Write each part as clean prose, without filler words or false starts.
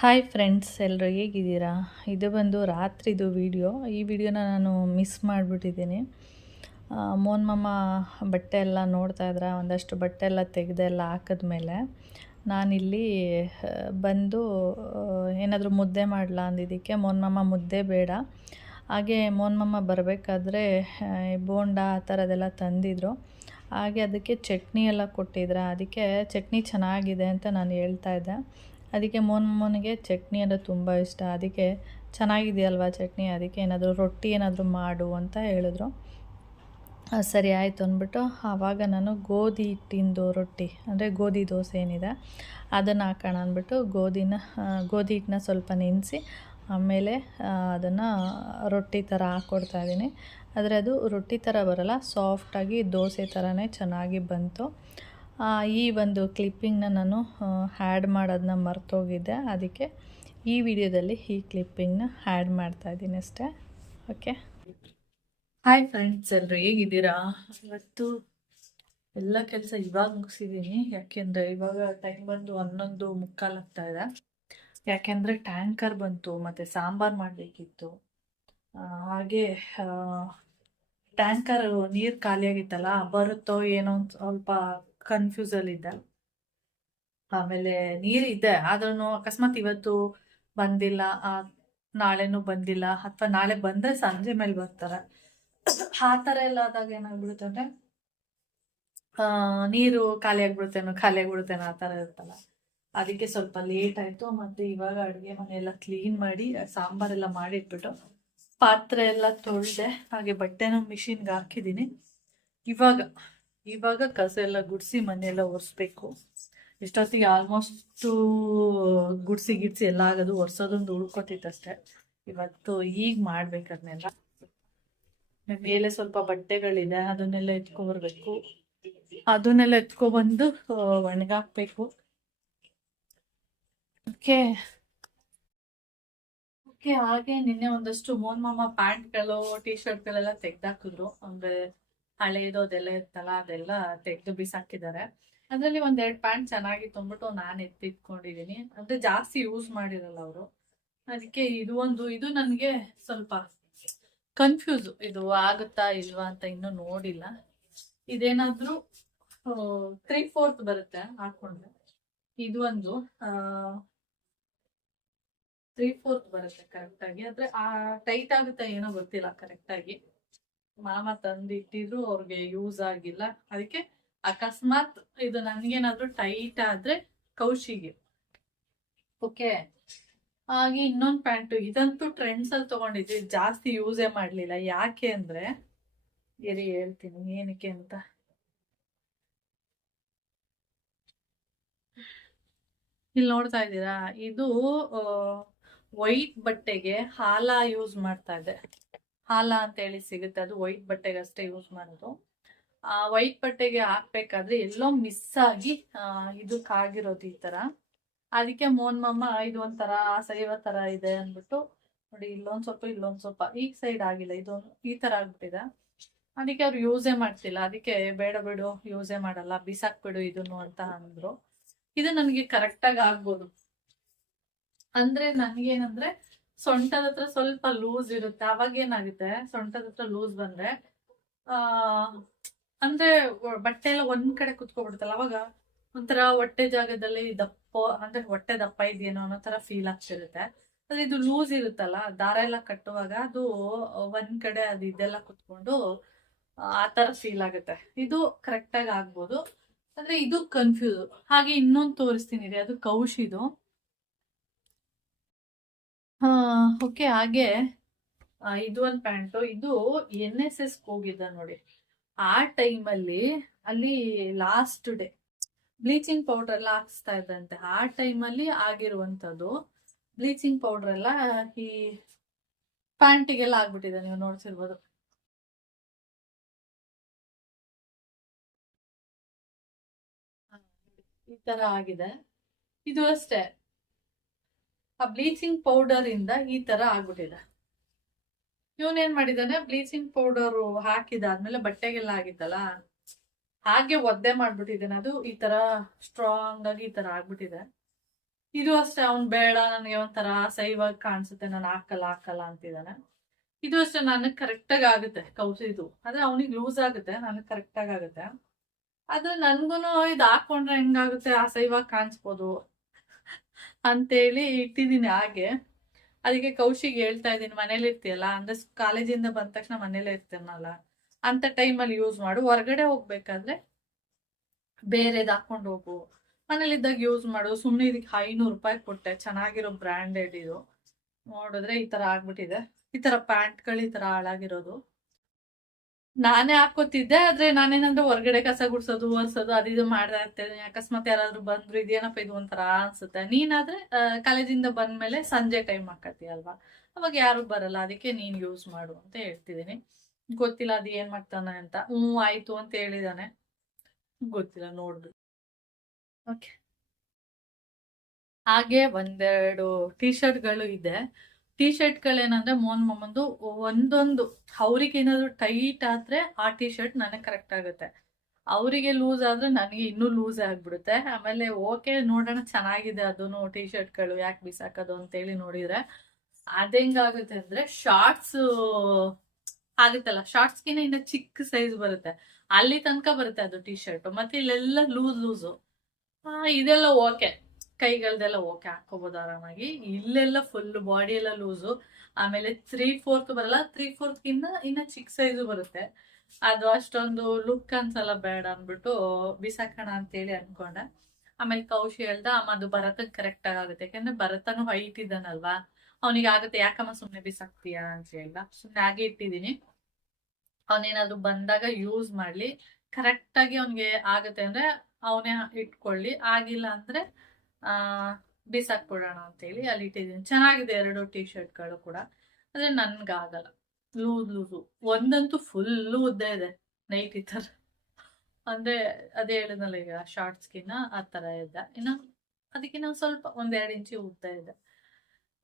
Hi friends, ಎಲ್ಲರೂ ಹೇಗಿದ್ದೀರಾ? ಇದು ಬಂದು ರಾತ್ರಿದು ವಿಡಿಯೋ. ಈ ವಿಡಿಯೋನ ನಾನು ಮಿಸ್ ಮಾಡಿಬಿಟ್ಟಿದ್ದೀನಿ. ಮೋನ್ ಮಾಮ ಬಟ್ಟೆ ಎಲ್ಲ ನೋಡ್ತಾ ಇದ್ರೆ ಒಂದಷ್ಟು ಬಟ್ಟೆ ಎಲ್ಲ ತೆಗೆದೆಲ್ಲ ಹಾಕಿದ್ಮೇಲೆ ನಾನಿಲ್ಲಿ ಬಂದು ಏನಾದರೂ ಮುದ್ದೆ ಮಾಡಲ ಅಂದಿದ್ದಕ್ಕೆ ಮೋನ್ ಮಾಮ ಮುದ್ದೆ ಬೇಡ, ಹಾಗೆ ಮೋನ್ ಮಾಮ ಬರಬೇಕಾದ್ರೆ ಬೋಂಡ ಆ ಥರದ್ದೆಲ್ಲ ತಂದಿದ್ರು. ಹಾಗೆ ಅದಕ್ಕೆ ಚಟ್ನಿ ಎಲ್ಲ ಕೊಟ್ಟಿದ್ರು. ಅದಕ್ಕೆ ಚಟ್ನಿ ಚೆನ್ನಾಗಿದೆ ಅಂತ ನಾನು ಹೇಳ್ತಾ ಇದ್ದೆ. ಅದಕ್ಕೆ ಮೋನಿಗೆ ಚಟ್ನಿ ಅಂದರೆ ತುಂಬ ಇಷ್ಟ. ಅದಕ್ಕೆ ಚೆನ್ನಾಗಿದೆಯಲ್ವಾ ಚಟ್ನಿ, ಅದಕ್ಕೆ ಏನಾದರೂ ರೊಟ್ಟಿ ಏನಾದರೂ ಮಾಡು ಅಂತ ಹೇಳಿದ್ರು. ಸರಿ ಆಯಿತು ಅಂದ್ಬಿಟ್ಟು ಆವಾಗ ನಾನು ಗೋಧಿ ಹಿಟ್ಟಿಂದು ರೊಟ್ಟಿ ಅಂದರೆ ಗೋಧಿ ದೋಸೆ ಏನಿದೆ ಅದನ್ನು ಹಾಕೋಣ ಅಂದ್ಬಿಟ್ಟು ಗೋಧಿ ಹಿಟ್ಟನ್ನ ಸ್ವಲ್ಪ ನೆನೆಸಿ ಆಮೇಲೆ ಅದನ್ನು ರೊಟ್ಟಿ ಥರ ಹಾಕ್ಕೊಡ್ತಾಯಿದ್ದೀನಿ. ಆದರೆ ಅದು ರೊಟ್ಟಿ ಥರ ಬರೋಲ್ಲ, ಸಾಫ್ಟಾಗಿ ದೋಸೆ ಥರನೇ ಚೆನ್ನಾಗಿ ಬಂತು. ಈ ಒಂದು ಕ್ಲಿಪ್ಪಿಂಗ್ನ ನಾನು ಆ್ಯಡ್ ಮಾಡೋದನ್ನ ಮರ್ತೋಗಿದ್ದೆ. ಅದಕ್ಕೆ ಈ ವಿಡಿಯೋದಲ್ಲಿ ಈ ಕ್ಲಿಪ್ಪಿಂಗ್ನ ಆ್ಯಡ್ ಮಾಡ್ತಾಯಿದ್ದೀನಿ ಅಷ್ಟೇ. ಓಕೆ, ಹಾಯ್ ಫ್ರೆಂಡ್ಸ್, ಎಲ್ಲರೂ ಹೇಗಿದ್ದೀರಾ? ಇವತ್ತು ಎಲ್ಲ ಕೆಲಸ ಇವಾಗ ಮುಗಿಸಿದ್ದೀನಿ. ಯಾಕೆಂದರೆ ಇವಾಗ ಟೈಮ್ ಬಂದು 11:45 ಆಗ್ತಾಯಿದೆ. ಯಾಕೆಂದರೆ ಟ್ಯಾಂಕರ್ ಬಂತು ಮತ್ತು ಸಾಂಬಾರು ಮಾಡಬೇಕಿತ್ತು. ಹಾಗೆ ಟ್ಯಾಂಕರ್ ನೀರು ಖಾಲಿಯಾಗಿತ್ತಲ್ಲ, ಬರುತ್ತೋ ಏನೋ ಸ್ವಲ್ಪ ಕನ್ಫ್ಯೂಸಲ್ಲಿದ್ದೆ. ಆಮೇಲೆ ನೀರಿದೆ, ಆದ್ರೂ ಅಕಸ್ಮಾತ್ ಇವತ್ತು ಬಂದಿಲ್ಲ, ನಾಳೆನೂ ಬಂದಿಲ್ಲ, ಅಥವಾ ನಾಳೆ ಬಂದರೆ ಸಂಜೆ ಮೇಲೆ ಬರ್ತಾರೆ, ಆ ಥರ ಎಲ್ಲ ಆದಾಗ ಏನಾಗ್ಬಿಡುತ್ತೆ ಅಂದರೆ ನೀರು ಖಾಲಿ ಆಗ್ಬಿಡುತ್ತೇನೋ ಆ ಥರ ಇರುತ್ತಲ್ಲ. ಅದಕ್ಕೆ ಸ್ವಲ್ಪ ಲೇಟ್ ಆಯಿತು. ಮತ್ತು ಇವಾಗ ಅಡುಗೆ ಮನೆಯೆಲ್ಲ ಕ್ಲೀನ್ ಮಾಡಿ ಸಾಂಬಾರೆಲ್ಲ ಮಾಡಿಟ್ಬಿಟ್ಟು ಪಾತ್ರೆ ಎಲ್ಲ ತೊಳೆದೆ. ಹಾಗೆ ಬಟ್ಟೆನೂ ಮಿಷಿನ್ಗೆ ಹಾಕಿದ್ದೀನಿ. ಇವಾಗ ಕಸ ಎಲ್ಲ ಗುಡಿಸಿ ಮನೆಯೆಲ್ಲ ಒರೆಸ್ಬೇಕು. ಇಷ್ಟೊತ್ತಿಗೆ ಆಲ್ಮೋಸ್ಟು ಗುಡಿಸಿ ಎಲ್ಲ ಆಗೋದು, ಒರೆಸೋದೊಂದು ಉಳ್ಕೊತಿತ್ತಷ್ಟೆ. ಇವತ್ತು ಈಗ ಮಾಡ್ಬೇಕು ಅದನ್ನೆಲ್ಲ. ಮೇಲೆ ಸ್ವಲ್ಪ ಬಟ್ಟೆಗಳಿದೆ, ಅದನ್ನೆಲ್ಲ ಎತ್ಕೊಬರ್ಬೇಕು. ಅದನ್ನೆಲ್ಲ ಎತ್ಕೊಬಂದು ಒಣಗಾಕ್ಬೇಕು. ಓಕೆ, ಹಾಗೆ ನಿನ್ನೆ ಒಂದಷ್ಟು ಮೋನ್ ಮಾಮ ಪ್ಯಾಂಟ್ಗಳು ಟಿ ಶರ್ಟ್ಗಳೆಲ್ಲ ತೆಗ್ದಾಕಿದ್ರು. ಅಂದ್ರೆ ಹಳೇದು ಅದೆಲ್ಲ ಇರ್ತಲ್ಲ, ಅದೆಲ್ಲ ತೆಗೆದು ಬಿಸಾಕಿದ್ದಾರೆ. ಅದರಲ್ಲಿ 1-2 ಪ್ಯಾಂಟ್ ಚೆನ್ನಾಗಿತ್ತು ಅಂದ್ಬಿಟ್ಟು ನಾನು ಎತ್ತಿಟ್ಕೊಂಡಿದ್ದೀನಿ. ಅಂದ್ರೆ ಜಾಸ್ತಿ ಯೂಸ್ ಮಾಡಿರಲ್ಲ ಅವರು. ಅದಕ್ಕೆ ಇದು ನನಗೆ ಸ್ವಲ್ಪ ಕನ್ಫ್ಯೂಸ್, ಇದು ಆಗುತ್ತಾ ಇಲ್ವಾ ಅಂತ ಇನ್ನೂ ನೋಡಿಲ್ಲ. ಇದೇನಾದ್ರೂ 3/4 ಬರುತ್ತೆ ಹಾಕೊಂಡ್ರೆ. ಇದು ಒಂದು 3/4 ಬರುತ್ತೆ ಕರೆಕ್ಟಾಗಿ. ಆದರೆ ಟೈಟ್ ಆಗುತ್ತೆ ಏನೋ ಗೊತ್ತಿಲ್ಲ ಕರೆಕ್ಟಾಗಿ. ಮಾಮ ತಂದಿಟ್ಟಿದ್ರು, ಅವ್ರಿಗೆ ಯೂಸ್ ಆಗಿಲ್ಲ. ಅದಕ್ಕೆ ಅಕಸ್ಮಾತ್ ಇದು ನನಗೇನಾದ್ರೂ ಟೈಟ್ ಆದರೆ ಕೌಶಿಗೆ. ಓಕೆ, ಹಾಗೆ ಇನ್ನೊಂದು ಪ್ಯಾಂಟು, ಇದಂತೂ ಟ್ರೆಂಡ್ಸಲ್ಲಿ ತೊಗೊಂಡಿದ್ವಿ, ಜಾಸ್ತಿ ಯೂಸೇ ಮಾಡಲಿಲ್ಲ. ಯಾಕೆ ಅಂದರೆ ಹೇಳ್ತೀನಿ ಏನಕ್ಕೆ ಅಂತ. ಇಲ್ಲಿ ನೋಡ್ತಾ ಇದ್ದೀರಾ, ಇದು ವೈಟ್ ಬಟ್ಟೆಗೆ ಹಾಲ ಯೂಸ್ ಮಾಡ್ತಾ ಇದೆ. ಹಾಲ ಅಂತ ಹೇಳಿ ಸಿಗುತ್ತೆ, ಅದು ವೈಟ್ ಬಟ್ಟೆಗೆ ಅಷ್ಟೇ ಯೂಸ್ ಮಾಡೋದು. ವೈಟ್ ಬಟ್ಟೆಗೆ ಹಾಕ್ಬೇಕಾದ್ರೆ ಎಲ್ಲೋ ಮಿಸ್ ಆಗಿ ಇದಕ್ಕಾಗಿರೋದು ಈ ಥರ. ಅದಕ್ಕೆ ಮೋನ್ ಮಾಮ ಇದು ಒಂಥರ ಸೈವ ಥರ ಇದೆ ಅಂದ್ಬಿಟ್ಟು, ನೋಡಿ ಇಲ್ಲೊಂದು ಸ್ವಲ್ಪ ಈ ಸೈಡ್ ಆಗಿಲ್ಲ, ಇದೊಂದು ಈ ಥರ ಆಗ್ಬಿಟ್ಟಿದೆ. ಅದಕ್ಕೆ ಅವ್ರು ಯೂಸೇ ಮಾಡ್ತಿಲ್ಲ. ಅದಕ್ಕೆ ಬೇಡ ಬಿಡು, ಯೂಸೇ ಮಾಡಲ್ಲ, ಬಿಸಾಕ್ಬಿಡು ಇದನ್ನು ಅಂತ ಅಂದ್ರು. ಇದು ನನಗೆ ಕರೆಕ್ಟಾಗಿ ಆಗ್ಬೋದು. ಅಂದ್ರೆ ನನಗೇನಂದ್ರೆ ಸೊಂಟದ ಹತ್ರ ಸ್ವಲ್ಪ ಲೂಸ್ ಇರುತ್ತೆ. ಅವಾಗ ಏನಾಗುತ್ತೆ, ಸೊಂಟದ ಹತ್ರ ಲೂಸ್ ಬಂದ್ರೆ ಅಂದ್ರೆ ಬಟ್ಟೆ ಎಲ್ಲ ಒಂದ್ ಕಡೆ ಕುತ್ಕೊಬಿಡುತ್ತಲ್ಲ, ಅವಾಗ ಒಂಥರ ಹೊಟ್ಟೆ ಜಾಗದಲ್ಲಿ ದಪ್ಪ, ಅಂದ್ರೆ ಹೊಟ್ಟೆ ದಪ್ಪ ಇದೆಯೇನೋ ಅನ್ನೋ ತರ ಫೀಲ್ ಆಗ್ತಿರುತ್ತೆ. ಅದ್ರೆ ಇದು ಲೂಸ್ ಇರುತ್ತಲ್ಲ, ದಾರ ಎಲ್ಲ ಕಟ್ಟುವಾಗ ಅದು ಒಂದ್ ಕಡೆ ಅದು ಇದೆಲ್ಲ ಕುತ್ಕೊಂಡು ಆ ತರ ಫೀಲ್ ಆಗುತ್ತೆ. ಇದು ಕರೆಕ್ಟಾಗಿ ಆಗ್ಬೋದು. ಅಂದ್ರೆ ಇದು ಕನ್ಫ್ಯೂಸ್. ಹಾಗೆ ಇನ್ನೊಂದು ತೋರಿಸ್ತೀನಿ, ಅದು ಕೌಶಿದು. ಓಕೆ, ಹಾಗೆ ಇದು ಒಂದು ಪ್ಯಾಂಟು. ಇದು NSS ಹೋಗಿದ್ದ ನೋಡಿ, ಆ ಟೈಮಲ್ಲಿ ಅಲ್ಲಿ ಲಾಸ್ಟ್ ಡೇ ಬ್ಲೀಚಿಂಗ್ ಪೌಡರ್ ಎಲ್ಲ ಹಾಕ್ಸ್ತಾ ಇದ್ದಂತೆ. ಆ ಟೈಮಲ್ಲಿ ಆಗಿರುವಂಥದ್ದು ಬ್ಲೀಚಿಂಗ್ ಪೌಡರ್ ಎಲ್ಲ ಈ ಪ್ಯಾಂಟಿಗೆಲ್ಲ ಆಗ್ಬಿಟ್ಟಿದೆ, ನೀವು ನೋಡ್ತಿರ್ಬೋದು. ಈ ತರ ಆಗಿದೆ. ಇದು ಅಷ್ಟೇ, ಆ ಬ್ಲೀಚಿಂಗ್ ಪೌಡರ್ ಇಂದ ಈ ತರ ಆಗ್ಬಿಟ್ಟಿದೆ. ಇವನೇನ್ ಮಾಡಿದಾನೆ, ಬ್ಲೀಚಿಂಗ್ ಪೌಡರ್ ಹಾಕಿದಾದ್ಮೇಲೆ ಬಟ್ಟೆಗೆಲ್ಲ ಆಗಿತ್ತಲ್ಲ, ಹಾಗೆ ಒದ್ದೆ ಮಾಡ್ಬಿಟ್ಟಿದ್ದೇನೆ. ಅದು ಈ ತರ ಸ್ಟ್ರಾಂಗ್ ಆಗಿ ಈ ತರ ಆಗ್ಬಿಟ್ಟಿದೆ. ಇದು ಅಷ್ಟೇ, ಅವ್ನು ಬೇಡ ನನಗೆ ಒಂಥರ ಸೈವಾಗಿ ಕಾಣಿಸುತ್ತೆ, ನಾನು ಹಾಕಲ್ಲ ಅಂತಿದ್ದಾನೆ. ಇದು ಅಷ್ಟೇ, ನನಗೆ ಕರೆಕ್ಟಾಗಿ ಆಗುತ್ತೆ ಕೌಸಿದು, ಆದ್ರೆ ಅವನಿಗೆ ಲೂಸ್ ಆಗುತ್ತೆ, ನನಗೆ ಕರೆಕ್ಟಾಗಿ ಆಗುತ್ತೆ. ಆದ್ರೆ ನನ್ಗೂನು ಇದು ಹಾಕೊಂಡ್ರೆ ಹೆಂಗಾಗುತ್ತೆ, ಅಸಹ್ಯವಾಗಿ ಕಾಣಿಸ್ಬೋದು ಅಂತೇಳಿ ಇಟ್ಟಿದ್ದೀನಿ ಹಾಗೆ. ಅದಕ್ಕೆ ಕೌಶಿಗೆ ಹೇಳ್ತಾ ಇದ್ದೀನಿ, ಮನೇಲಿ ಇರ್ತೀಯಲ್ಲ ಅಂದ್ರೆ ಕಾಲೇಜಿಂದ ಬಂದ ತಕ್ಷಣ ಮನೇಲೇ ಇರ್ತೀನಲ್ಲ ಅಂತ ಟೈಮಲ್ಲಿ ಯೂಸ್ ಮಾಡು, ಹೊರಗಡೆ ಹೋಗ್ಬೇಕಾದ್ರೆ ಬೇರೆದು ಹಾಕೊಂಡು ಹೋಗು, ಮನೇಲಿದ್ದಾಗ ಯೂಸ್ ಮಾಡು. ಸುಮ್ಮನೆ ಇದಕ್ಕೆ 500 ರೂಪಾಯಿ ಕೊಟ್ಟೆ, ಚೆನ್ನಾಗಿರೋ ಬ್ರ್ಯಾಂಡೆಡ್ ಇದು. ನೋಡಿದ್ರೆ ಈ ತರ ಆಗ್ಬಿಟ್ಟಿದೆ. ಈ ತರ ಪ್ಯಾಂಟ್ಗಳು ಈ ತರ ಹಾಳಾಗಿರೋದು ನಾನೇ ಹಾಕೋತಿದ್ದೆ. ಆದ್ರೆ ನಾನೇನಂದ್ರೆ ಹೊರಗಡೆ ಕಸ ಗುಡ್ಸೋದು ಒರ್ಸೋದು ಅದು ಮಾಡ್ತಾ ಇರ್ತೇನೆ. ಅಕಸ್ಮಾತ್ ಯಾರಾದ್ರೂ ಬಂದ್ರು ಇದೇನಪ್ಪ ಇದು ಒಂಥರ ಅನ್ಸುತ್ತೆ. ನೀನಾದ್ರೆ ಕಾಲೇಜಿಂದ ಬಂದ್ಮೇಲೆ ಸಂಜೆ ಟೈಮ್ ಹಾಕತ್ತೀಯಲ್ವಾ, ಅವಾಗ ಯಾರು ಬರಲ್ಲ, ಅದಕ್ಕೆ ನೀನ್ ಯೂಸ್ ಮಾಡು ಅಂತ ಹೇಳ್ತಿದ್ದೀನಿ. ಗೊತ್ತಿಲ್ಲ ಅದು ಏನ್ ಮಾಡ್ತಾನೆ ಅಂತ. ಆಯ್ತು ಅಂತ ಹೇಳಿದಾನೆ, ಗೊತ್ತಿಲ್ಲ, ನೋಡ್ದು. ಓಕೆ, ಹಾಗೆ ಒಂದೆರಡು ಟೀ ಶರ್ಟ್ಗಳು ಇದೆ. ಟೀ ಶರ್ಟ್ಗಳೇನಂದ್ರೆ ಮೋನ್ ಮಮ್ಮಂದು ಒಂದೊಂದು, ಅವ್ರಿಗೆ ಏನಾದ್ರು ಟೈಟ್ ಆದ್ರೆ ಆ ಟೀ ಶರ್ಟ್ ನನಗೆ ಕರೆಕ್ಟ್ ಆಗುತ್ತೆ, ಅವರಿಗೆ ಲೂಸ್ ಆದ್ರೆ ನನಗೆ ಇನ್ನೂ ಲೂಸ್ ಆಗ್ಬಿಡುತ್ತೆ. ಆಮೇಲೆ ಓಕೆ ನೋಡೋಣ ಚೆನ್ನಾಗಿದೆ ಅದನ್ನು ಟೀ ಶರ್ಟ್ಗಳು, ಯಾಕೆ ಬಿಸಾಕೋದು ಅಂತೇಳಿ ನೋಡಿದ್ರೆ ಅದೆಂಗಾಗುತ್ತೆ ಅಂದ್ರೆ ಶಾರ್ಟ್ಸ್ ಆಗುತ್ತಲ್ಲ, ಶಾರ್ಟ್ಸ್ಗಿನ ಇನ್ನ ಚಿಕ್ಕ ಸೈಜ್ ಬರುತ್ತೆ, ಅಲ್ಲಿ ತನಕ ಬರುತ್ತೆ ಅದು ಟೀ ಶರ್ಟ್. ಮತ್ತೆ ಇಲ್ಲೆಲ್ಲ ಲೂಸು. ಇದೆಲ್ಲ ಓಕೆ, ಕೈಗಳದೆಲ್ಲ ಓಕೆ ಹಾಕೋಬಹುದು ಆರಾಮಾಗಿ. ಇಲ್ಲೆಲ್ಲ ಫುಲ್ ಬಾಡಿ ಎಲ್ಲ ಲೂಸು. ಆಮೇಲೆ 3/4 ಬರಲ್ಲ, 3/4 ಇನ್ನ ಚಿಕ್ಕ ಸೈಜು ಬರುತ್ತೆ. ಅದು ಅಷ್ಟೊಂದು ಲುಕ್ ಅನ್ಸಲ್ಲ, ಬೇಡ ಅಂದ್ಬಿಟ್ಟು ಬಿಸಾಕೋಣ ಅಂತೇಳಿ ಅನ್ಕೊಂಡೆ. ಆಮೇಲೆ ಕೌಶಿ ಹೇಳ್ದ, ಅಮ್ಮ ಅದು ಭರತನ್ ಕರೆಕ್ಟ್ ಆಗುತ್ತೆ, ಯಾಕಂದ್ರೆ ಭರತನು ಹೈಟ್ ಇದ್ದಾನಲ್ವಾ, ಅವನಿಗೆ ಆಗುತ್ತೆ, ಯಾಕಮ್ಮ ಸುಮ್ನೆ ಬಿಸಾಕ್ತೀಯಾ ಅಂತ ಹೇಳ್ದ. ಸುಮ್ನೆ ಹಾಗೆ ಇಟ್ಟಿದೀನಿ, ಅವನೇನಾದ್ರು ಬಂದಾಗ ಯೂಸ್ ಮಾಡ್ಲಿ, ಕರೆಕ್ಟ್ ಆಗಿ ಅವನಿಗೆ ಆಗುತ್ತೆ ಅಂದ್ರೆ ಅವನೇ ಇಟ್ಕೊಳ್ಳಿ, ಆಗಿಲ್ಲ ಅಂದ್ರೆ ಬಿಸಾಕ್ಬಿಡೋಣ ಅಂತೇಳಿ ಅಲ್ಲಿ ಇಟ್ಟಿದ್ದೀನಿ. ಚೆನ್ನಾಗಿದೆ ಎರಡು ಟೀ ಶರ್ಟ್ಗಳು ಕೂಡ, ಆದ್ರೆ ನನ್ಗಾಗಲ್ಲ, ಲೂಸು. ಒಂದಂತೂ ಫುಲ್ಲು ಉದ್ದ ಇದೆ, ನೈಟಿ ತರ, ಅಂದ್ರೆ ಅದೇ ಹೇಳಿದ್ನಲ್ಲ ಈಗ ಶಾರ್ಟ್ಸ್ಗಿನ್ನ ಆ ತರ ಇದೆ. ಇನ್ನು ಅದಕ್ಕಿನ್ನ ಸ್ವಲ್ಪ 1-2 ಇಂಚಿ ಉದ್ದ ಇದೆ.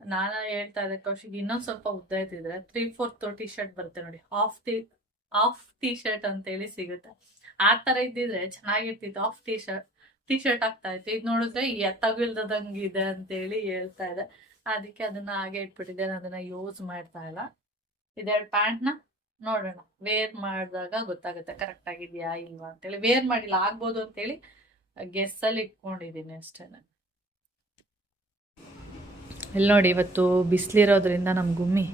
ನಾನು ಹೇಳ್ತಾ ಇದ್ದೆ ಕೌಶಿಕ್, ಇನ್ನೊಂದ್ ಸ್ವಲ್ಪ ಉದ್ದ ಇದ್ದಿದ್ರೆ 3/4 ಟೀ ಶರ್ಟ್ ಬರುತ್ತೆ ನೋಡಿ, ಆಫ್ ಟೀ ಶರ್ಟ್ ಅಂತೇಳಿ ಸಿಗುತ್ತೆ, ಆ ತರ ಇದ್ದಿದ್ರೆ ಚೆನ್ನಾಗಿರ್ತಿತ್ತು. ಆಫ್ ಟೀ ಶರ್ಟ್ ಆಗ್ತಾ ಇತ್ತು. ಇದು ನೋಡಿದ್ರೆ ಎತ್ತಗಿಲ್ದಂಗಿದೆ ಅಂತೇಳಿ ಹೇಳ್ತಾ ಇದೆ, ಅದಕ್ಕೆ ಅದನ್ನ ಹಾಗೆ ಇಟ್ಬಿಟ್ಟಿದ್ದೆ, ಅದನ್ನ ಯೂಸ್ ಮಾಡ್ತಾ ಇಲ್ಲ. ಇದೆರಡು ಪ್ಯಾಂಟ್ನ ನೋಡೋಣ, ವೇರ್ ಮಾಡಿದಾಗ ಗೊತ್ತಾಗುತ್ತೆ ಕರೆಕ್ಟ್ ಆಗಿದ್ಯಾ ಇಲ್ವಾ ಅಂತೇಳಿ. ವೇರ್ ಮಾಡಿಲ್ಲ, ಆಗ್ಬೋದು ಅಂತೇಳಿ ಗೆಸ್ಸಲ್ಲಿ ಇಟ್ಕೊಂಡಿದ್ದೀನಿ ಅಷ್ಟೇನೆ. ಇಲ್ಲಿ ನೋಡಿ, ಇವತ್ತು ಬಿಸಿಲಿರೋದ್ರಿಂದ ನಮ್ಮ ಗುಮ್ಮಿ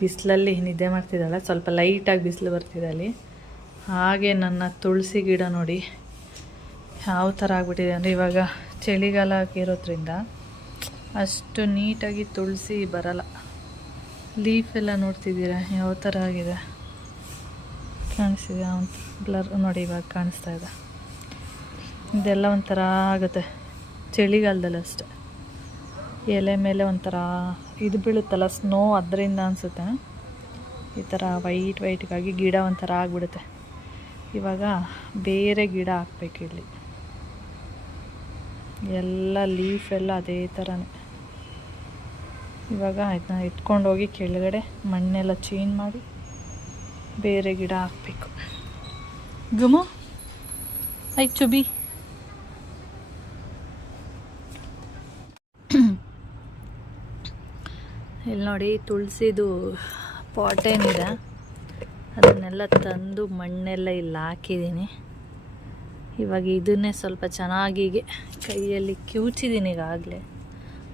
ಬಿಸಿಲಲ್ಲಿ ನಿದ್ದೆ ಮಾಡ್ತಿದ್ದಾಳೆ, ಸ್ವಲ್ಪ ಲೈಟಾಗಿ ಬಿಸಿಲು ಬರ್ತಿದೆ ಅಲ್ಲಿ. ಹಾಗೆ ನನ್ನ ತುಳಸಿ ಗಿಡ ನೋಡಿ ಯಾವ ಥರ ಆಗ್ಬಿಟ್ಟಿದೆ ಅಂದರೆ, ಇವಾಗ ಚಳಿಗಾಲ ಆಗಿರೋದ್ರಿಂದ ಅಷ್ಟು ನೀಟಾಗಿ ತುಳಸಿ ಬರಲ್ಲ. ಲೀಫ್ ಎಲ್ಲ ನೋಡ್ತಿದ್ದೀರಾ ಯಾವ ಥರ ಆಗಿದೆ, ಕಾಣಿಸ್ತಿದೆ ಬ್ಲರ್ ನೋಡಿ, ಇವಾಗ ಕಾಣಿಸ್ತಾ ಇದೆ. ಇದೆಲ್ಲ ಒಂಥರ ಆಗುತ್ತೆ ಚಳಿಗಾಲದಲ್ಲಿ ಅಷ್ಟೆ, ಎಲೆ ಮೇಲೆ ಒಂಥರ ಇದು ಬೀಳುತ್ತಲ್ಲ ಸ್ನೋ, ಅದರಿಂದ ಅನಿಸುತ್ತೆ ಈ ಥರ ವೈಟ್ಗಾಗಿ ಗಿಡ ಒಂಥರ ಆಗಿಬಿಡುತ್ತೆ. ಇವಾಗ ಬೇರೆ ಗಿಡ ಹಾಕ್ಬೇಕು ಇಲ್ಲಿ, ಎಲ್ಲ ಲೀಫ್ ಎಲ್ಲ ಅದೇ ಥರನೇ. ಇವಾಗ ಇದನ್ನ ಇಟ್ಕೊಂಡೋಗಿ ಕೆಳಗಡೆ ಮಣ್ಣೆಲ್ಲ ಚೇಂಜ್ ಮಾಡಿ ಬೇರೆ ಗಿಡ ಹಾಕಬೇಕು. ಗುಮು ಆಯ್ತು ಚುಬಿ. ಇಲ್ಲಿ ನೋಡಿ, ತುಳಸಿದು ಪಾಟ್ ಏನಿದೆ ಅದನ್ನೆಲ್ಲ ತಂದು ಮಣ್ಣೆಲ್ಲ ಇಲ್ಲಿ ಹಾಕಿದ್ದೀನಿ. ಇವಾಗ ಇದನ್ನೇ ಸ್ವಲ್ಪ ಚೆನ್ನಾಗಿ ಕೈಯಲ್ಲಿ ಕಿವುಚಿದ್ದೀನಿ ಈಗಾಗಲೇ,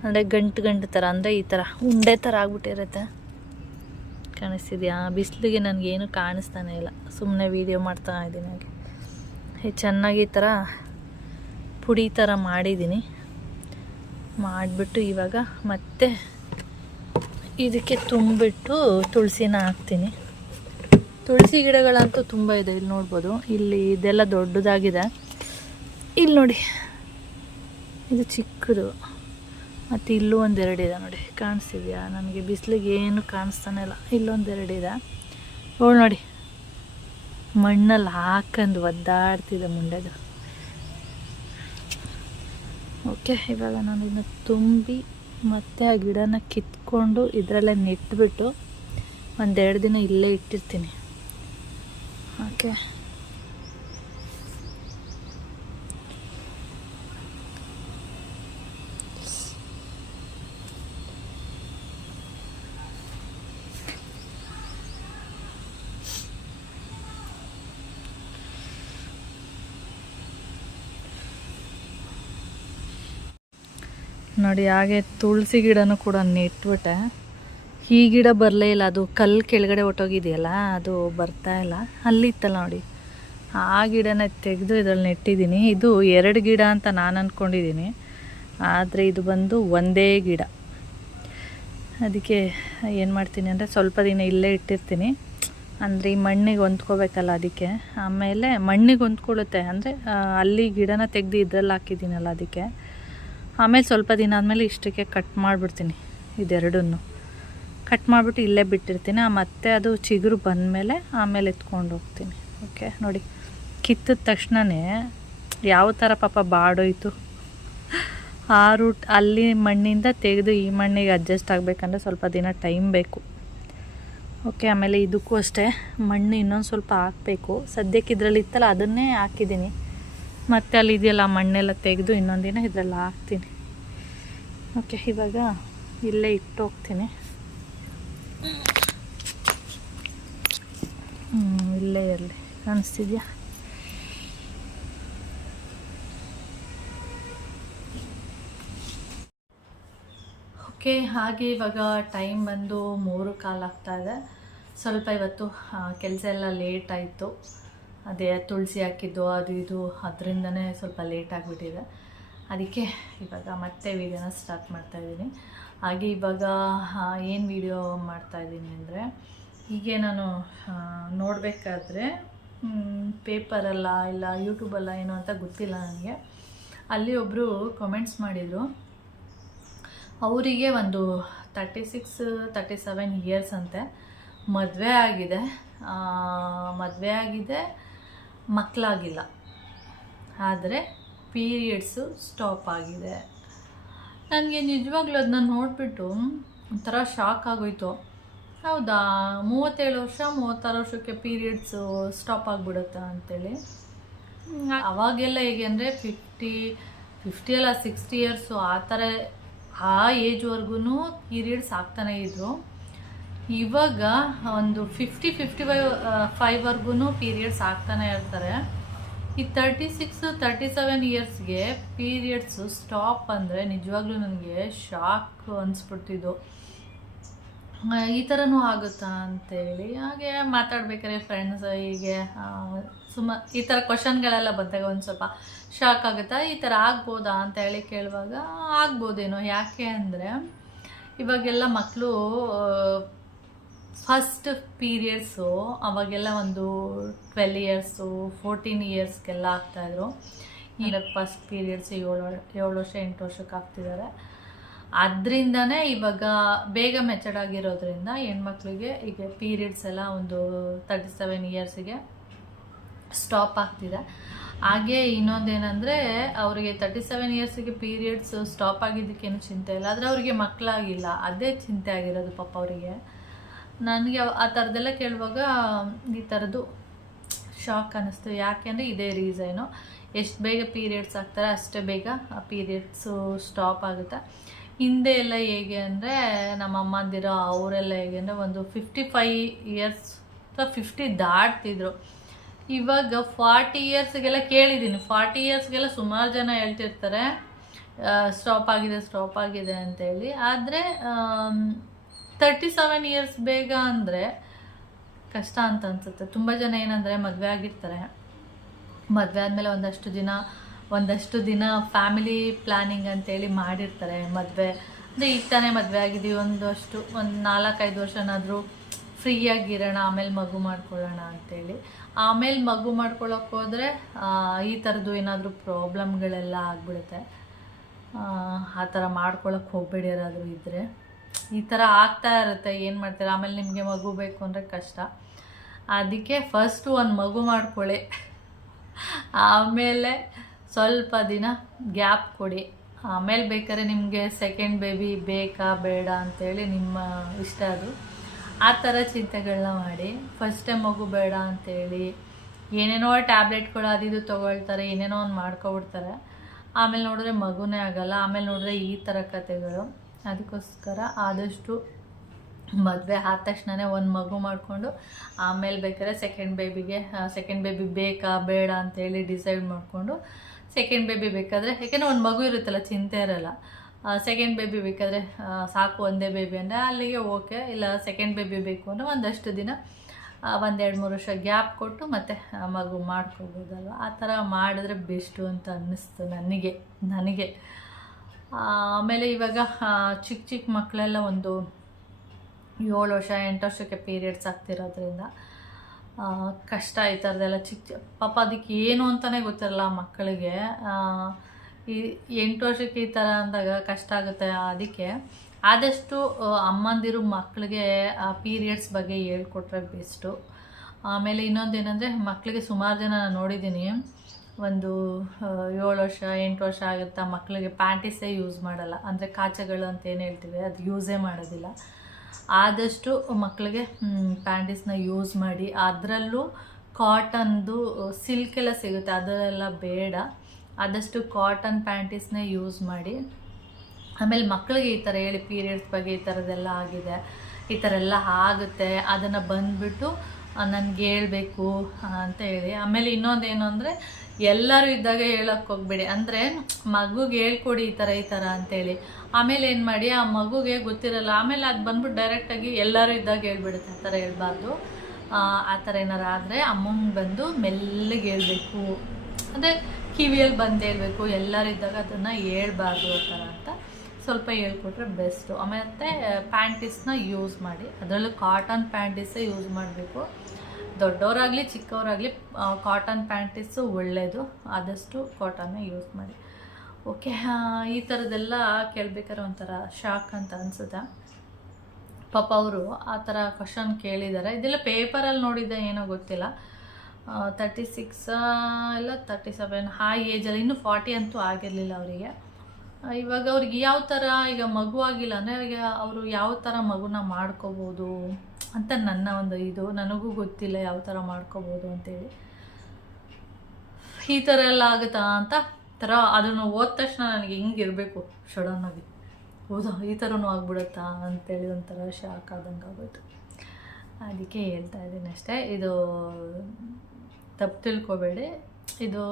ಅಂದರೆ ಗಂಟು ಥರ, ಅಂದರೆ ಈ ಥರ ಉಂಡೆ ಥರ ಆಗ್ಬಿಟ್ಟಿರುತ್ತೆ. ಕಾಣಿಸ್ತಿದ್ಯಾ? ಬಿಸಿಲಿಗೆ ನನಗೇನು ಕಾಣಿಸ್ತಾನೆ ಇಲ್ಲ, ಸುಮ್ಮನೆ ವೀಡಿಯೋ ಮಾಡ್ತಾ ಇದ್ದೀನಿ. ಹಾಗೆ ಚೆನ್ನಾಗಿ ಈ ಥರ ಪುಡಿ ಥರ ಮಾಡಿದ್ದೀನಿ. ಮಾಡಿಬಿಟ್ಟು ಇವಾಗ ಮತ್ತೆ ಇದಕ್ಕೆ ತುಂಬಿಟ್ಟು ತುಳಸಿನ ಹಾಕ್ತೀನಿ. ತುಳಸಿ ಗಿಡಗಳಂತೂ ತುಂಬ ಇದೆ, ಇಲ್ಲಿ ನೋಡ್ಬೋದು. ಇಲ್ಲಿ ಇದೆಲ್ಲ ದೊಡ್ಡದಾಗಿದೆ, ಇಲ್ಲಿ ನೋಡಿ ಇದು ಚಿಕ್ಕದು, ಮತ್ತು ಇಲ್ಲೂ ಒಂದೆರಡಿದೆ ನೋಡಿ, ಕಾಣಿಸ್ತಿದೆಯಾ? ನನಗೆ ಬಿಸಿಲಿಗೆ ಏನು ಕಾಣಿಸ್ತಾನೆ ಇಲ್ಲ. ಇಲ್ಲೊಂದೆರಡಿದೆ ನೋಡಿ, ಮಣ್ಣಲ್ಲಿ ಹಾಕಂದು ಒದ್ದಾಡ್ತಿದೆ ಮುಂಡೆದು. ಓಕೆ, ಇವಾಗ ನಾನು ಇದನ್ನ ತುಂಬಿ ಮತ್ತು ಆ ಗಿಡನ ಕಿತ್ಕೊಂಡು ಇದರಲ್ಲೇ ನೆಟ್ಬಿಟ್ಟು 1-2 ದಿನ ಇಲ್ಲೇ ಇಟ್ಟಿರ್ತೀನಿ. ಓಕೆ, ನೋಡಿ ಹಾಗೆ ತುಳಸಿ ಗಿಡನೂ ಕೂಡ ನೆಟ್ಬಿಟ್ಟೆ. ಈ ಗಿಡ ಬರಲೇ ಇಲ್ಲ, ಅದು ಕಲ್ಲು ಕೆಳಗಡೆ ಹೊಟ್ಟೋಗಿದೆಯಲ್ಲ, ಅದು ಬರ್ತಾ ಇಲ್ಲ. ಅಲ್ಲಿತ್ತಲ್ಲ ನೋಡಿ, ಆ ಗಿಡನ ತೆಗೆದು ಇದರಲ್ಲಿ ನೆಟ್ಟಿದ್ದೀನಿ. ಇದು 2 ಗಿಡ ಅಂತ ನಾನು ಅಂದ್ಕೊಂಡಿದ್ದೀನಿ, ಆದರೆ ಇದು ಬಂದು ಒಂದೇ ಗಿಡ. ಅದಕ್ಕೆ ಏನು ಮಾಡ್ತೀನಿ ಅಂದರೆ ಸ್ವಲ್ಪ ದಿನ ಇಲ್ಲೇ ಇಟ್ಟಿರ್ತೀನಿ, ಅಂದರೆ ಈ ಮಣ್ಣಿಗೆ ಹೊಂದ್ಕೋಬೇಕಲ್ಲ ಅದಕ್ಕೆ. ಆಮೇಲೆ ಮಣ್ಣಿಗೆ ಹೊಂದ್ಕೊಳ್ಳುತ್ತೆ, ಅಂದರೆ ಅಲ್ಲಿ ಗಿಡನ ತೆಗೆದು ಇದ್ರಲ್ಲಿ ಹಾಕಿದ್ದೀನಲ್ಲ ಅದಕ್ಕೆ. ಆಮೇಲೆ ಸ್ವಲ್ಪ ದಿನ ಆದಮೇಲೆ ಇಷ್ಟಕ್ಕೆ ಕಟ್ ಮಾಡಿಬಿಡ್ತೀನಿ, ಇದೆರಡನ್ನು ಕಟ್ ಮಾಡಿಬಿಟ್ಟು ಇಲ್ಲೇ ಬಿಟ್ಟಿರ್ತೀನಿ. ಮತ್ತೆ ಅದು ಚಿಗುರು ಬಂದಮೇಲೆ ಆಮೇಲೆ ಎತ್ಕೊಂಡು ಹೋಗ್ತೀನಿ. ಓಕೆ ನೋಡಿ, ಕಿತ್ತಿದ ತಕ್ಷಣವೇ ಯಾವ ಥರ ಪಾಪ ಬಾಡೋಯ್ತು. ಆ ರೂಟ್ ಅಲ್ಲಿ ಮಣ್ಣಿಂದ ತೆಗೆದು ಈ ಮಣ್ಣಿಗೆ ಅಡ್ಜಸ್ಟ್ ಆಗಬೇಕಂದ್ರೆ ಸ್ವಲ್ಪ ದಿನ ಟೈಮ್ ಬೇಕು. ಓಕೆ, ಆಮೇಲೆ ಇದಕ್ಕೂ ಅಷ್ಟೇ ಮಣ್ಣು ಇನ್ನೊಂದು ಸ್ವಲ್ಪ ಹಾಕಬೇಕು. ಸದ್ಯಕ್ಕೆ ಇದರಲ್ಲಿ ಇತ್ತಲ್ಲ ಅದನ್ನೇ ಹಾಕಿದ್ದೀನಿ. ಮತ್ತು ಅಲ್ಲಿ ಇದೆಯಲ್ಲ ಮಣ್ಣೆಲ್ಲ ತೆಗೆದು ಇನ್ನೊಂದು ದಿನ ಇದರಲ್ಲಿ ಹಾಕ್ತೀನಿ. ಓಕೆ, ಇವಾಗ ಇಲ್ಲೇ ಇಟ್ಟು ಹೋಗ್ತೀನಿ. ಇಲ್ಲೇ ಇರಲಿ, ಕಾಣಿಸ್ತಿದ್ಯಾ? ಓಕೆ, ಹಾಗೆ ಇವಾಗ ಟೈಮ್ ಬಂದು 3:15 ಆಗ್ತಾಯಿದೆ. ಸ್ವಲ್ಪ ಇವತ್ತು ಕೆಲಸ ಎಲ್ಲ ಲೇಟ್ ಆಯಿತು. ಅದೇ ತುಳಸಿ ಹಾಕಿದ್ದು ಅದು ಇದು, ಅದರಿಂದನೇ ಸ್ವಲ್ಪ ಲೇಟ್ ಆಗಿಬಿಟ್ಟಿದೆ. ಅದಕ್ಕೆ ಇವಾಗ ಮತ್ತೆ ವೀಡಿಯೋನ ಸ್ಟಾರ್ಟ್ ಮಾಡ್ತಾಯಿದ್ದೀನಿ. ಹಾಗೆ ಇವಾಗ ಏನು ವೀಡಿಯೋ ಮಾಡ್ತಾಯಿದ್ದೀನಿ ಅಂದರೆ, ಹೀಗೆ ನಾನು ನೋಡಬೇಕಾದ್ರೆ ಪೇಪರಲ್ಲ ಇಲ್ಲ ಯೂಟ್ಯೂಬಲ್ಲ ಏನೋ ಅಂತ ಗೊತ್ತಿಲ್ಲ ನನಗೆ, ಅಲ್ಲಿ ಒಬ್ಬರು ಕಮೆಂಟ್ಸ್ ಮಾಡಿದರು. ಅವರಿಗೆ ಒಂದು 36-37 ಇಯರ್ಸ್ ಅಂತೆ, ಮದುವೆ ಆಗಿದೆ, ಮಕ್ಕಳಾಗಿಲ್ಲ, ಆದರೆ ಪೀರಿಯಡ್ಸು ಸ್ಟಾಪ್ ಆಗಿದೆ. ನನಗೆ ನಿಜವಾಗ್ಲೂ ಅದನ್ನ ನೋಡಿಬಿಟ್ಟು ಒಂಥರ ಶಾಕ್ ಆಗೋಯ್ತು. ಹೌದಾ, 36 ವರ್ಷಕ್ಕೆ ಪೀರಿಯಡ್ಸು ಸ್ಟಾಪ್ ಆಗಿಬಿಡುತ್ತಾ ಅಂತೇಳಿ. ಅವಾಗೆಲ್ಲ ಹೇಗೆ ಅಂದರೆ 50 ಅಲ್ಲ 60 ಇಯರ್ಸು ಆ ಥರ ಆ ಏಜ್ವರೆಗೂ ಪೀರಿಯಡ್ಸ್ ಆಗ್ತಾನೆ ಇದ್ರು. ಇವಾಗ ಒಂದು 50-55ವರೆಗೂ ಪೀರಿಯಡ್ಸ್ ಆಗ್ತಾನೆ ಇರ್ತಾರೆ. ಈ 36-37 ಇಯರ್ಸ್ಗೆ ಪೀರಿಯಡ್ಸು ಸ್ಟಾಪ್ ಅಂದರೆ ನಿಜವಾಗ್ಲೂ ನನಗೆ ಶಾಕ್ ಅನಿಸ್ಬಿಡ್ತಿದ್ದು. ಈ ಥರನೂ ಆಗುತ್ತಾ ಅಂತೇಳಿ ಹಾಗೆ ಮಾತಾಡ್ಬೇಕಾದ್ರೆ ಫ್ರೆಂಡ್ಸ್ ಹೀಗೆ ಈ ಥರ ಕ್ವಶನ್ಗಳೆಲ್ಲ ಬಂದಾಗ ಒಂದು ಸ್ವಲ್ಪ ಶಾಕ್ ಆಗುತ್ತಾ, ಈ ಥರ ಆಗ್ಬೋದಾ ಅಂತ ಹೇಳಿ ಕೇಳುವಾಗ ಆಗ್ಬೋದೇನೋ. ಯಾಕೆ ಅಂದರೆ ಇವಾಗೆಲ್ಲ ಮಕ್ಕಳು ಫಸ್ಟ್ ಪೀರಿಯಡ್ಸು ಅವಾಗೆಲ್ಲ ಒಂದು 12 ಇಯರ್ಸು 14 ಇಯರ್ಸ್ಗೆಲ್ಲ ಆಗ್ತಾಯಿದ್ರು. ಈಗ ಫಸ್ಟ್ ಪೀರಿಯಡ್ಸು 7 ವರ್ಷ 8 ವರ್ಷಕ್ಕೆ ಆಗ್ತಿದ್ದಾರೆ. ಅದರಿಂದನೇ ಇವಾಗ ಬೇಗ ಮೆಚರ್ಡ್ ಆಗಿರೋದ್ರಿಂದ ಹೆಣ್ಮಕ್ಳಿಗೆ ಈಗ ಪೀರಿಯಡ್ಸ್ ಎಲ್ಲ ಒಂದು 37 ಇಯರ್ಸಿಗೆ ಸ್ಟಾಪ್ ಆಗ್ತಿದೆ. ಹಾಗೆ ಇನ್ನೊಂದೇನೆಂದರೆ, ಅವರಿಗೆ 37 ಇಯರ್ಸಿಗೆ ಪೀರಿಯಡ್ಸ್ ಸ್ಟಾಪ್ ಆಗಿದ್ದಕ್ಕೇನು ಚಿಂತೆ ಇಲ್ಲ, ಆದರೆ ಅವರಿಗೆ ಮಕ್ಕಳಾಗಿಲ್ಲ, ಅದೇ ಚಿಂತೆ ಆಗಿರೋದು ಪಾಪ ಅವರಿಗೆ. ನನಗೆ ಆ ಥರದ್ದೆಲ್ಲ ಕೇಳುವಾಗ ಈ ಥರದ್ದು ಶಾಕ್ ಅನ್ನಿಸ್ತು. ಯಾಕೆಂದರೆ ಇದೇ ರೀಸನು, ಎಷ್ಟು ಬೇಗ ಪೀರಿಯಡ್ಸ್ ಆಗ್ತಾರೆ ಅಷ್ಟೇ ಬೇಗ ಆ ಪೀರಿಯಡ್ಸು ಸ್ಟಾಪ್ ಆಗುತ್ತೆ. ಹಿಂದೆ ಎಲ್ಲ ಹೇಗೆ ಅಂದರೆ ನಮ್ಮ ಅಮ್ಮಂದಿರೋ ಅವರೆಲ್ಲ ಹೇಗೆ ಅಂದರೆ ಒಂದು 55 ಇಯರ್ಸ್ ಅಥವಾ 50 ದಾಟ್ತಿದ್ರು. ಇವಾಗ 40 ಇಯರ್ಸ್ಗೆಲ್ಲ ಕೇಳಿದ್ದೀನಿ, 40 ಇಯರ್ಸ್ಗೆಲ್ಲ ಸುಮಾರು ಜನ ಹೇಳ್ತಿರ್ತಾರೆ ಸ್ಟಾಪ್ ಆಗಿದೆ ಅಂತೇಳಿ. ಆದರೆ 37 ಇಯರ್ಸ್ ಬೇಗ ಅಂದರೆ ಕಷ್ಟ ಅಂತ ಅನಿಸುತ್ತೆ. ತುಂಬ ಜನ ಏನಂದರೆ ಮದುವೆ ಆಗಿರ್ತಾರೆ, ಮದುವೆ ಆದಮೇಲೆ ಒಂದಷ್ಟು ದಿನ ಫ್ಯಾಮಿಲಿ ಪ್ಲ್ಯಾನಿಂಗ್ ಅಂತೇಳಿ ಮಾಡಿರ್ತಾರೆ. ಮದುವೆ ಅಂದರೆ ಈಗ ತಾನೇ ಮದುವೆ ಆಗಿದ್ದೀವಿ, ಒಂದು 4-5 ವರ್ಷನಾದರೂ ಫ್ರೀಯಾಗಿರೋಣ, ಆಮೇಲೆ ಮಗು ಮಾಡ್ಕೊಳ್ಳೋಣ ಅಂತೇಳಿ. ಆಮೇಲೆ ಮಗು ಮಾಡ್ಕೊಳ್ಳೋಕೆ ಹೋದರೆ ಈ ಥರದ್ದು ಏನಾದರೂ ಪ್ರಾಬ್ಲಮ್ಗಳೆಲ್ಲ ಆಗಿಬಿಡುತ್ತೆ. ಆ ಥರ ಮಾಡ್ಕೊಳ್ಳೋಕೆ ಹೋಗಬೇಡಿ ಯಾರಾದರೂ ಇದ್ದರೆ. ಈ ಥರ ಆಗ್ತಾ ಇರುತ್ತೆ, ಏನು ಮಾಡ್ತೀರಾ, ಆಮೇಲೆ ನಿಮಗೆ ಮಗು ಬೇಕು ಅಂದರೆ ಕಷ್ಟ. ಅದಕ್ಕೆ ಫಸ್ಟು ಒಂದು ಮಗು ಮಾಡ್ಕೊಳ್ಳಿ, ಆಮೇಲೆ ಸ್ವಲ್ಪ ದಿನ ಗ್ಯಾಪ್ ಕೊಡಿ, ಆಮೇಲೆ ಬೇಕಾದ್ರೆ ನಿಮಗೆ ಸೆಕೆಂಡ್ ಬೇಬಿ ಬೇಕಾ ಬೇಡ ಅಂತೇಳಿ ನಿಮ್ಮ ಇಷ್ಟ. ಅದು ಆ ಥರ ಚಿಂತೆಗಳನ್ನ ಮಾಡಿ ಫಸ್ಟ್ ಟೈಮ್ ಮಗು ಬೇಡ ಅಂತೇಳಿ ಏನೇನೋ ಟ್ಯಾಬ್ಲೆಟ್ಗಳು ಅದು ತೊಗೊಳ್ತಾರೆ, ಏನೇನೋ ಒಂದು ಮಾಡ್ಕೊಬಿಡ್ತಾರೆ. ಆಮೇಲೆ ನೋಡಿದ್ರೆ ಮಗುನೇ ಆಗಲ್ಲ, ಆಮೇಲೆ ನೋಡಿದ್ರೆ ಈ ಥರ ಕತೆಗಳು. ಅದಕ್ಕೋಸ್ಕರ ಆದಷ್ಟು ಮದುವೆ ಆದ ತಕ್ಷಣವೇ ಒಂದು ಮಗು ಮಾಡಿಕೊಂಡು ಆಮೇಲೆ ಬೇಕಾದ್ರೆ ಸೆಕೆಂಡ್ ಬೇಬಿ ಬೇಕಾ ಬೇಡ ಅಂತೇಳಿ ಡಿಸೈಡ್ ಮಾಡಿಕೊಂಡು ಸೆಕೆಂಡ್ ಬೇಬಿ ಬೇಕಾದರೆ, ಯಾಕೆಂದರೆ ಒಂದು ಮಗು ಇರುತ್ತಲ್ಲ ಚಿಂತೆ ಇರಲ್ಲ. ಸೆಕೆಂಡ್ ಬೇಬಿ ಬೇಕಾದರೆ ಸಾಕು, ಒಂದೇ ಬೇಬಿ ಅಂದರೆ ಅಲ್ಲಿಗೆ ಓಕೆ, ಇಲ್ಲ ಸೆಕೆಂಡ್ ಬೇಬಿ ಬೇಕು ಅಂದರೆ ಒಂದಷ್ಟು ದಿನ 1-2-3 ವರ್ಷ ಗ್ಯಾಪ್ ಕೊಟ್ಟು ಮತ್ತೆ ಮಗು ಮಾಡ್ಕೋಬೋದಲ್ವ. ಆ ಥರ ಮಾಡಿದ್ರೆ ಬೆಸ್ಟು ಅಂತ ಅನ್ನಿಸ್ತು ನನಗೆ. ಆಮೇಲೆ ಇವಾಗ ಚಿಕ್ಕ ಚಿಕ್ಕ ಮಕ್ಕಳೆಲ್ಲ ಒಂದು 7 ವರ್ಷ 8 ವರ್ಷಕ್ಕೆ ಪೀರಿಯಡ್ಸ್ ಆಗ್ತಿರೋದ್ರಿಂದ ಕಷ್ಟ ಈ ಥರದ್ದೆಲ್ಲ ಪಾಪ ಅದಕ್ಕೆ ಏನು ಅಂತಲೇ ಗೊತ್ತಿರಲ್ಲ ಮಕ್ಕಳಿಗೆ. ಈ 8 ವರ್ಷಕ್ಕೆ ಈ ಥರ ಅಂದಾಗ ಕಷ್ಟ ಆಗುತ್ತೆ. ಅದಕ್ಕೆ ಆದಷ್ಟು ಅಮ್ಮಂದಿರು ಮಕ್ಕಳಿಗೆ ಪೀರಿಯಡ್ಸ್ ಬಗ್ಗೆ ಹೇಳ್ಕೊಟ್ರೆ ಬೆಸ್ಟು. ಆಮೇಲೆ ಇನ್ನೊಂದೇನೆಂದರೆ, ಮಕ್ಕಳಿಗೆ ಸುಮಾರು ಜನ ನಾನು ನೋಡಿದ್ದೀನಿ, ಒಂದು 7 ವರ್ಷ 8 ವರ್ಷ ಆಗುತ್ತಾ ಮಕ್ಕಳಿಗೆ ಪ್ಯಾಂಟೀಸೇ ಯೂಸ್ ಮಾಡಲ್ಲ, ಅಂದರೆ ಕಾಚಗಳು ಅಂತ ಏನು ಹೇಳ್ತೀವಿ ಅದು ಯೂಸೇ ಮಾಡೋದಿಲ್ಲ. ಆದಷ್ಟು ಮಕ್ಕಳಿಗೆ ಪ್ಯಾಂಟೀಸ್ನ ಯೂಸ್ ಮಾಡಿ, ಅದರಲ್ಲೂ ಕಾಟನ್ದು ಸಿಲ್ಕೆಲ್ಲ ಸಿಗುತ್ತೆ, ಅದರೆಲ್ಲ ಬೇಡ, ಆದಷ್ಟು ಕಾಟನ್ ಪ್ಯಾಂಟೀಸ್ನೇ ಯೂಸ್ ಮಾಡಿ. ಆಮೇಲೆ ಮಕ್ಕಳಿಗೆ ಈ ಥರ ಹೇಳಿ ಪೀರಿಯಡ್ಸ್ ಬಗ್ಗೆ ಈ ಥರದ್ದೆಲ್ಲ ಆಗಿದೆ, ಈ ಥರ ಎಲ್ಲ ಆಗುತ್ತೆ, ಅದನ್ನು ಬಂದುಬಿಟ್ಟು ನನಗೆ ಹೇಳಬೇಕು ಅಂತ ಹೇಳಿ. ಆಮೇಲೆ ಇನ್ನೊಂದೇನು ಅಂದರೆ, ಎಲ್ಲರೂ ಇದ್ದಾಗ ಹೇಳೋಕ್ಕೆ ಹೋಗ್ಬೇಡಿ, ಅಂದರೆ ಮಗುಗೆ ಹೇಳ್ಕೊಡಿ ಈ ಥರ ಅಂತೇಳಿ. ಆಮೇಲೆ ಏನು ಮಾಡಿ, ಆ ಮಗುಗೆ ಗೊತ್ತಿರಲ್ಲ, ಆಮೇಲೆ ಅದು ಬಂದ್ಬಿಟ್ಟು ಡೈರೆಕ್ಟಾಗಿ ಎಲ್ಲರೂ ಇದ್ದಾಗ ಹೇಳ್ಬಿಡುತ್ತೆ. ಆ ಥರ ಹೇಳ್ಬಾರ್ದು. ಆ ಥರ ಏನಾರು ಆದರೆ ಅಮ್ಮಂಗೆ ಬಂದು ಮೆಲ್ಲಗೆ ಹೇಳ್ಬೇಕು, ಅಂದರೆ ಕಿವಿಯಲ್ಲಿ ಬಂದು ಹೇಳ್ಬೇಕು, ಎಲ್ಲರೂ ಇದ್ದಾಗ ಅದನ್ನು ಹೇಳ್ಬಾರ್ದು ಆ ಥರ ಅಂತ ಸ್ವಲ್ಪ ಹೇಳ್ಕೊಟ್ರೆ ಬೆಸ್ಟು. ಆಮೇಲೆ ಪ್ಯಾಂಟೀಸ್ನ ಯೂಸ್ ಮಾಡಿ, ಅದರಲ್ಲೂ ಕಾಟನ್ ಪ್ಯಾಂಟೀಸೇ ಯೂಸ್ ಮಾಡಬೇಕು. ದೊಡ್ಡವರಾಗಲಿ ಚಿಕ್ಕವರಾಗಲಿ ಕಾಟನ್ ಪ್ಯಾಂಟೀಸು ಒಳ್ಳೆಯದು, ಆದಷ್ಟು ಕಾಟನ್ನೇ ಯೂಸ್ ಮಾಡಿ. ಓಕೆ, ಈ ಥರದ್ದೆಲ್ಲ ಕೇಳಬೇಕಾದ್ರೆ ಒಂಥರ ಶಾಕ್ ಅಂತ ಅನಿಸುತ್ತೆ. ಪಾಪ ಅವರು ಆ ಥರ ಕ್ವಶನ್ ಕೇಳಿದ್ದಾರೆ. ಇದೆಲ್ಲ ಪೇಪರಲ್ಲಿ ನೋಡಿದ್ದೆ, ಏನೋ ಗೊತ್ತಿಲ್ಲ. 36 ಇಲ್ಲ 37 ಆ ಏಜಲ್ಲಿ, ಇನ್ನೂ 40 ಅಂತೂ ಆಗಿರಲಿಲ್ಲ ಅವರಿಗೆ. ಇವಾಗ ಅವ್ರಿಗೆ ಯಾವ ಥರ, ಈಗ ಮಗು ಆಗಿಲ್ಲ ಅಂದರೆ ಈಗ ಅವರು ಯಾವ ಥರ ಮಗುನ ಮಾಡ್ಕೋಬೋದು ಅಂತ ನನ್ನ ಒಂದು ಇದು, ನನಗೂ ಗೊತ್ತಿಲ್ಲ ಯಾವ ಥರ ಮಾಡ್ಕೋಬೋದು ಅಂತೇಳಿ. ಈ ಥರ ಎಲ್ಲ ಆಗುತ್ತಾ ಅಂತ ಅದನ್ನು ಓದ ತಕ್ಷಣ ನನಗೆ ಹಿಂಗಿರಬೇಕು, ಸಡನ್ನಾಗಿ ಹೌದಾ ಈ ಥರನೂ ಆಗ್ಬಿಡುತ್ತಾ ಅಂತೇಳಿ ಒಂಥರ ಶಾಕ್ ಆದಂಗೆ ಆಗೋಯ್ತು. ಅದಕ್ಕೆ ಹೇಳ್ತಾ ಇದ್ದೀನಿ ಅಷ್ಟೇ. ಇದು ತಪ್ಪು ತಿಳ್ಕೊಬೇಡಿ, ಇದು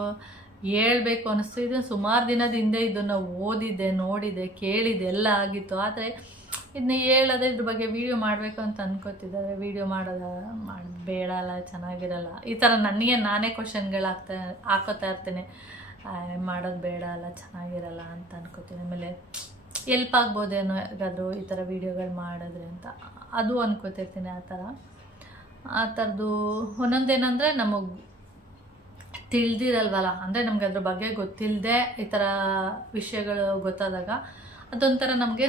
ಹೇಳ್ಬೇಕು ಅನ್ನಿಸ್ತು. ಇದು ಸುಮಾರು ದಿನದ ಹಿಂದೆ ಇದನ್ನು ಓದಿದ್ದೆ, ನೋಡಿದೆ, ಕೇಳಿದೆ, ಎಲ್ಲ ಆಗಿತ್ತು. ಆದರೆ ಇದನ್ನ ಹೇಳೋದೇ, ಇದ್ರ ಬಗ್ಗೆ ವೀಡಿಯೋ ಮಾಡಬೇಕು ಅಂತ ಅನ್ಕೋತಿದ್ದಾರೆ. ವೀಡಿಯೋ ಬೇಡ ಅಲ್ಲ, ಚೆನ್ನಾಗಿರಲ್ಲ, ಈ ಥರ ನನಗೆ ನಾನೇ ಕ್ವಶನ್ಗಳು ಹಾಕೋತಾ ಇರ್ತೀನಿ. ಮಾಡೋದು ಬೇಡ ಅಲ್ಲ, ಚೆನ್ನಾಗಿರಲ್ಲ ಅಂತ ಅನ್ಕೋತೀನಿ. ಆಮೇಲೆ ಎಲ್ಪ್ ಆಗ್ಬೋದೇನೋ ಯಾರಿಗಾದ್ರೂ ಈ ಥರ ವೀಡಿಯೋಗಳು ಮಾಡಿದ್ರೆ ಅಂತ ಅದು ಅನ್ಕೋತಿರ್ತೀನಿ. ಆ ಥರದ್ದು ಒಂದೊಂದೇನೆಂದರೆ ನಮಗೆ ತಿಳಿದಿರಲ್ವಲ್ಲ, ಅಂದರೆ ನಮ್ಗೆ ಅದ್ರ ಬಗ್ಗೆ ಗೊತ್ತಿಲ್ಲದೆ ಈ ಥರ ವಿಷಯಗಳು ಗೊತ್ತಾದಾಗ ಅದೊಂಥರ ನಮಗೆ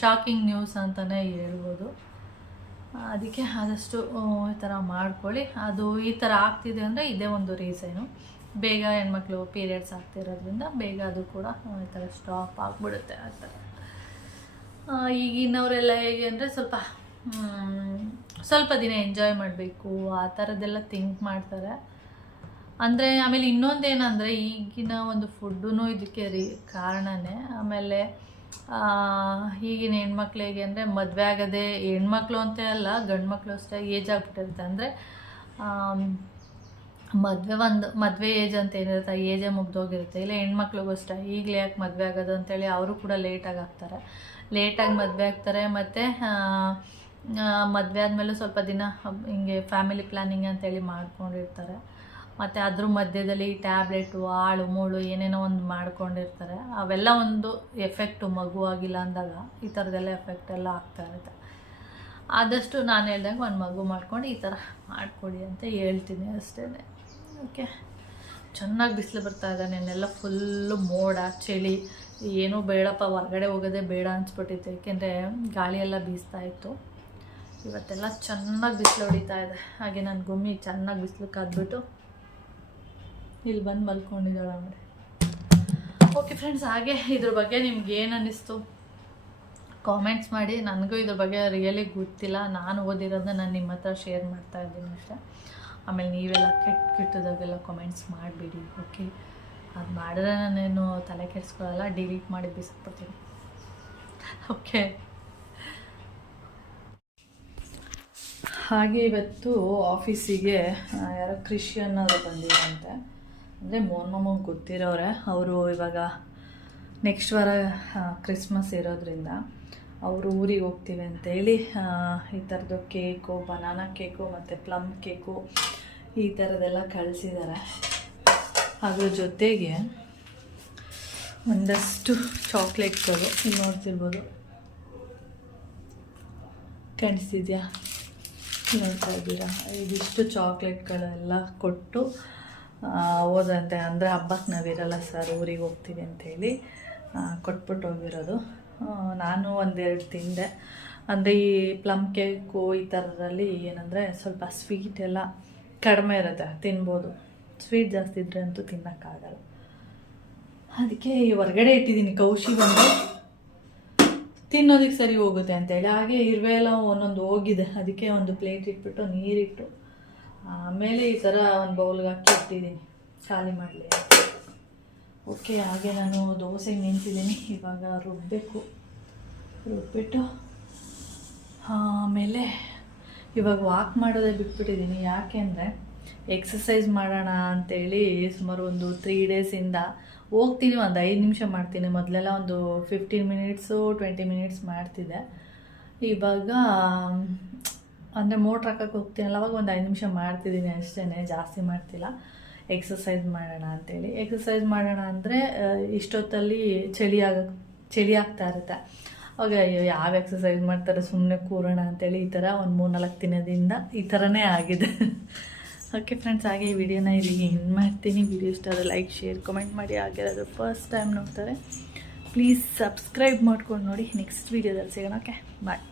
ಶಾಕಿಂಗ್ ನ್ಯೂಸ್ ಅಂತಲೇ ಹೇಳ್ಬೋದು. ಅದಕ್ಕೆ ಆದಷ್ಟು ಈ ಥರ ಮಾಡ್ಕೊಳ್ಳಿ. ಅದು ಈ ಥರ ಆಗ್ತಿದೆ ಅಂದರೆ ಇದೇ ಒಂದು ರೀಸನು. ಬೇಗ ಹೆಣ್ಮಕ್ಳು ಪೀರಿಯಡ್ಸ್ ಆಗ್ತಿರೋದ್ರಿಂದ ಬೇಗ ಅದು ಕೂಡ ಈ ಥರ ಸ್ಟಾಪ್ ಆಗಿಬಿಡುತ್ತೆ. ಆ ಥರ ಈಗಿನವರೆಲ್ಲ ಹೇಗೆ ಅಂದರೆ ಸ್ವಲ್ಪ ದಿನ ಎಂಜಾಯ್ ಮಾಡಬೇಕು ಆ ಥರದ್ದೆಲ್ಲ ಥಿಂಕ್ ಮಾಡ್ತಾರೆ. ಅಂದರೆ ಆಮೇಲೆ ಇನ್ನೊಂದೇನೆಂದರೆ, ಈಗಿನ ಒಂದು ಫುಡ್ಡೂ ಇದಕ್ಕೆ ಕಾರಣನೇ. ಆಮೇಲೆ ಈಗಿನ ಹೆಣ್ಮಕ್ಳು ಹೇಗೆ ಅಂದರೆ, ಮದುವೆ ಆಗೋದೇ ಹೆಣ್ಮಕ್ಳು ಅಂತ ಅಲ್ಲ, ಗಂಡು ಮಕ್ಕಳು ಅಷ್ಟೇ ಏಜ್ ಆಗಿಬಿಟ್ಟಿರುತ್ತೆ. ಅಂದರೆ ಮದುವೆ ಏಜ್ ಅಂತ ಏನಿರುತ್ತೆ, ಆ ಏಜೇ ಮುಗ್ದೋಗಿರುತ್ತೆ. ಇಲ್ಲ ಹೆಣ್ಮಕ್ಳಿಗೂ ಅಷ್ಟೇ, ಈಗಲೇ ಯಾಕೆ ಮದುವೆ ಆಗೋದು ಅಂತೇಳಿ ಅವರು ಕೂಡ ಲೇಟಾಗಿ ಆಗ್ತಾರೆ. ಮದುವೆ ಆಗ್ತಾರೆ. ಮತ್ತು ಮದುವೆ ಆದಮೇಲೆ ಸ್ವಲ್ಪ ದಿನ ಹಿಂಗೆ ಫ್ಯಾಮಿಲಿ ಪ್ಲ್ಯಾನಿಂಗ್ ಅಂತೇಳಿ ಮಾಡ್ಕೊಂಡಿರ್ತಾರೆ. ಮತ್ತು ಅದ್ರ ಮಧ್ಯದಲ್ಲಿ ಟ್ಯಾಬ್ಲೆಟು ಆಳು ಮೂಳು ಏನೇನೋ ಒಂದು ಮಾಡ್ಕೊಂಡಿರ್ತಾರೆ. ಅವೆಲ್ಲ ಒಂದು ಎಫೆಕ್ಟು ಮಗು ಆಗಿಲ್ಲ ಅಂದಾಗ ಈ ಥರದ್ದೆಲ್ಲ ಎಫೆಕ್ಟ್ ಎಲ್ಲ ಆಗ್ತಾ ಇರುತ್ತೆ. ಆದಷ್ಟು ನಾನು ಹೇಳ್ದಂಗೆ ಒಂದು ಮಗು ಮಾಡ್ಕೊಂಡು ಈ ಥರ ಮಾಡಿಕೊಡಿ ಅಂತ ಹೇಳ್ತೀನಿ ಅಷ್ಟೇ. ಓಕೆ, ಚೆನ್ನಾಗಿ ಬಿಸಿಲು ಬರ್ತಾ ಇದೆ. ನೆನ್ನೆಲ್ಲ ಫುಲ್ಲು ಮೋಡ, ಚಳಿ, ಏನೂ ಬೇಡಪ್ಪ, ಹೊರಗಡೆ ಹೋಗೋದೇ ಬೇಡ ಅನಿಸ್ಬಿಟ್ಟಿತ್ತು. ಏಕೆಂದರೆ ಗಾಳಿಯೆಲ್ಲ ಬೀಸ್ತಾ ಇತ್ತು. ಇವತ್ತೆಲ್ಲ ಚೆನ್ನಾಗಿ ಬಿಸಿಲು ಹೊಡಿತಾ ಇದೆ. ಹಾಗೆ ನನ್ನ ಗುಮ್ಮಿ ಚೆನ್ನಾಗಿ ಬಿಸಿಲು ಕಾದ್ಬಿಟ್ಟು ಇಲ್ಲಿ ಬಂದು ಮಲ್ಕೊಂಡಿದ್ದಾಳೆ ಅಂದರೆ. ಓಕೆ ಫ್ರೆಂಡ್ಸ್, ಹಾಗೆ ಇದ್ರ ಬಗ್ಗೆ ನಿಮ್ಗೆ ಏನು ಅನ್ನಿಸ್ತು ಕಾಮೆಂಟ್ಸ್ ಮಾಡಿ. ನನಗೂ ಇದ್ರ ಬಗ್ಗೆ ರಿಯಲಿ ಗೊತ್ತಿಲ್ಲ, ನಾನು ಓದಿರೋದನ್ನ ನಾನು ನಿಮ್ಮ ಹತ್ರ ಶೇರ್ ಮಾಡ್ತಾ ಇದ್ದೀನಿ ಅಷ್ಟೇ. ಆಮೇಲೆ ನೀವೆಲ್ಲ ಕೆಟ್ಟದಾಗೆಲ್ಲ ಕಾಮೆಂಟ್ಸ್ ಮಾಡಿಬಿಡಿ. ಓಕೆ, ಅದು ಮಾಡಿದ್ರೆ ನಾನೇನು ತಲೆ ಕೆಡಿಸ್ಕೊಳ್ಳಲ್ಲ, ಡಿಲೀಟ್ ಮಾಡಿ ಬಿಸಾಕ್ಬಿಡ್ತೀನಿ. ಓಕೆ, ಹಾಗೆ ಇವತ್ತು ಆಫೀಸಿಗೆ ಯಾರೋ ಕ್ರಿಶ್ಚಿಯನ್ ಅವರು ಬಂದಿರಂತೆ. ಅಂದರೆ ಮೋನ್ ಮಾಮಗೆ ಗೊತ್ತಿರೋರೆ. ಅವರು ಇವಾಗ ನೆಕ್ಸ್ಟ್ ವಾರ ಕ್ರಿಸ್ಮಸ್ ಇರೋದ್ರಿಂದ ಅವರು ಊರಿಗೆ ಹೋಗ್ತೀವಿ ಅಂತೇಳಿ ಈ ಥರದ್ದು ಕೇಕು, ಬನಾನಾ ಕೇಕು ಮತ್ತು ಪ್ಲಮ್ ಕೇಕು ಈ ಥರದ್ದೆಲ್ಲ ಕಳಿಸಿದ್ದಾರೆ. ಅದ್ರ ಜೊತೆಗೆ ಒಂದಷ್ಟು ಚಾಕ್ಲೇಟ್ಗಳು ಇಲ್ಲಿ ನೋಡ್ತಿರ್ಬೋದು, ಕಾಣಿಸ್ತಿದ್ಯಾ, ನೋಡ್ತಾ ಇದ್ದೀರಾ, ಇದಿಷ್ಟು ಚಾಕ್ಲೇಟ್ಗಳೆಲ್ಲ ಕೊಟ್ಟು ಹೋದಂತೆ. ಅಂದರೆ ಹಬ್ಬಕ್ಕೆ ನಾವಿರಲ್ಲ ಸರ್, ಊರಿಗೆ ಹೋಗ್ತೀವಿ ಅಂಥೇಳಿ ಕೊಟ್ಬಿಟ್ಟು ಹೋಗಿರೋದು. ನಾನು ಒಂದೆರಡು ತಿಂದೆ. ಅಂದರೆ ಈ ಪ್ಲಮ್ ಕೇಕು ಈ ಥರದಲ್ಲಿ ಏನಂದರೆ ಸ್ವಲ್ಪ ಸ್ವೀಟ್ ಎಲ್ಲ ಕಡಿಮೆ ಇರುತ್ತೆ, ತಿನ್ಬೋದು. ಸ್ವೀಟ್ ಜಾಸ್ತಿ ಇದ್ದರೆ ಅಂತೂ ತಿನ್ನೋಕ್ಕಾಗಲ್ಲ. ಅದಕ್ಕೆ ಹೊರ್ಗಡೆ ಇಟ್ಟಿದ್ದೀನಿ. ಕೌಶಿ ಬಂದು ತಿನ್ನೋದಕ್ಕೆ ಸರಿ ಹೋಗುತ್ತೆ ಅಂತೇಳಿ. ಹಾಗೆ ಇರುವೆ ಎಲ್ಲ ಒಂದೊಂದು ಹೋಗಿದೆ, ಅದಕ್ಕೆ ಒಂದು ಪ್ಲೇಟ್ ಇಟ್ಬಿಟ್ಟು ನೀರಿಟ್ಟು ಆಮೇಲೆ ಈ ಥರ ಒಂದು ಬೌಲ್ಗೆ ಹಾಕಿ ಇಟ್ಟಿದ್ದೀನಿ, ಖಾಲಿ ಮಾಡಲಿ. ಓಕೆ, ಹಾಗೆ ನಾನು ದೋಸೆಗೆ ನಿಂತಿದ್ದೀನಿ. ಇವಾಗ ರುಬ್ಬಿಟ್ಟು ಆಮೇಲೆ ಇವಾಗ ವಾಕ್ ಮಾಡೋದೇ ಬಿಟ್ಬಿಟ್ಟಿದ್ದೀನಿ. ಯಾಕೆ ಅಂದರೆ ಎಕ್ಸಸೈಸ್ ಮಾಡೋಣ ಅಂಥೇಳಿ ಸುಮಾರು ಒಂದು 3 ಡೇಸಿಂದ ಹೋಗ್ತೀನಿ. ಒಂದು 5 ನಿಮಿಷ ಮಾಡ್ತೀನಿ. ಮೊದಲೆಲ್ಲ ಒಂದು 15 ಮಿನಿಟ್ಸು 20 ಮಿನಿಟ್ಸ್ ಮಾಡ್ತಿದ್ದೆ. ಇವಾಗ ಅಂದರೆ ಮೋಟ್ರ್ ಹಾಕಕ್ಕೆ ಹೋಗ್ತೀನಲ್ಲ, ಅವಾಗ ಒಂದು 5 ನಿಮಿಷ ಮಾಡ್ತಿದ್ದೀನಿ ಅಷ್ಟೇ, ಜಾಸ್ತಿ ಮಾಡ್ತಿಲ್ಲ. ಎಕ್ಸಸೈಸ್ ಮಾಡೋಣ ಅಂಥೇಳಿ. ಎಕ್ಸಸೈಸ್ ಮಾಡೋಣ ಅಂದರೆ ಇಷ್ಟೊತ್ತಲ್ಲಿ ಚಳಿ ಆಗ್ತಾ ಇರುತ್ತೆ. ಅವಾಗ ಯಾವ ಎಕ್ಸಸೈಸ್ ಮಾಡ್ತಾರೆ, ಸುಮ್ಮನೆ ಕೂರೋಣ ಅಂಥೇಳಿ ಈ ಥರ ಒಂದು 3-4 ದಿನದಿಂದ ಈ ಥರನೇ ಆಗಿದೆ. ಓಕೆ ಫ್ರೆಂಡ್ಸ್, ಹಾಗೆ ಈ ವಿಡಿಯೋನ ಇಲ್ಲಿಗೆ ಎಂಡ್ ಮಾಡ್ತೀನಿ. ವಿಡಿಯೋ ಇಷ್ಟ ಆದರೆ ಲೈಕ್, ಶೇರ್, ಕಮೆಂಟ್ ಮಾಡಿ. ಹಾಗೆ ಅದು ಫಸ್ಟ್ ಟೈಮ್ ನೋಡ್ತಾರೆ ಪ್ಲೀಸ್ ಸಬ್ಸ್ಕ್ರೈಬ್ ಮಾಡ್ಕೊಂಡು ನೋಡಿ. ನೆಕ್ಸ್ಟ್ ವೀಡಿಯೋದಲ್ಲಿ ಸಿಗೋಣ. ಓಕೆ, ಬಾಯ್.